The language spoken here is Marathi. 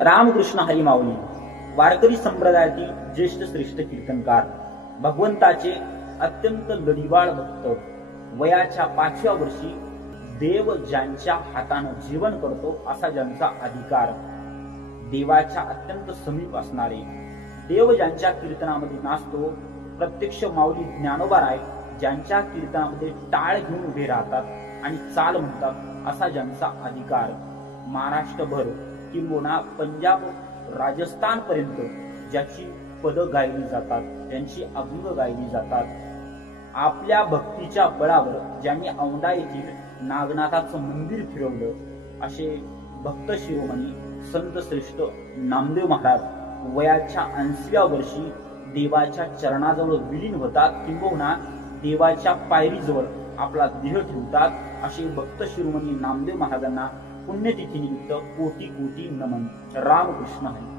रामकृष्ण हरी माऊली वारकरी संप्रदायातील ज्येष्ठ श्रेष्ठ कीर्तनकार, भगवंताचे अत्यंत लढीवाळ भक्त, वयाच्या 5व्या वर्षी देव ज्यांच्या हातानं जीवन करतो असा ज्यांचा अधिकार, देवाच्या अत्यंत समीप असणारे, देव ज्यांच्या कीर्तनामध्ये नाचतो, प्रत्यक्ष माऊली ज्ञानोबा ज्यांच्या कीर्तनामध्ये टाळ घेऊन उभे राहतात आणि चाल म्हणतात असा ज्यांचा अधिकार, महाराष्ट्रभर किंबहुना पंजाब राजस्थान पर्यंत ज्याची पद गायली जातात, त्यांची अभंग गायली जातात, आपल्या भक्तीच्या बळावर ज्यांनी औंढा येथील नागनाथाचं मंदिर फिरवलं, असे भक्त शिरोमणी संत श्रेष्ठ नामदेव महाराज वयाच्या 80व्या वर्षी देवाच्या चरणाजवळ विलीन होतात, किंबहुना देवाच्या पायरीजवळ आपला देह ठेवतात. असे भक्त शिरोमणी नामदेव महाराजांना पुण्यतिथी निमित्त कोटी कोटी नमन. रामकृष्ण हरी.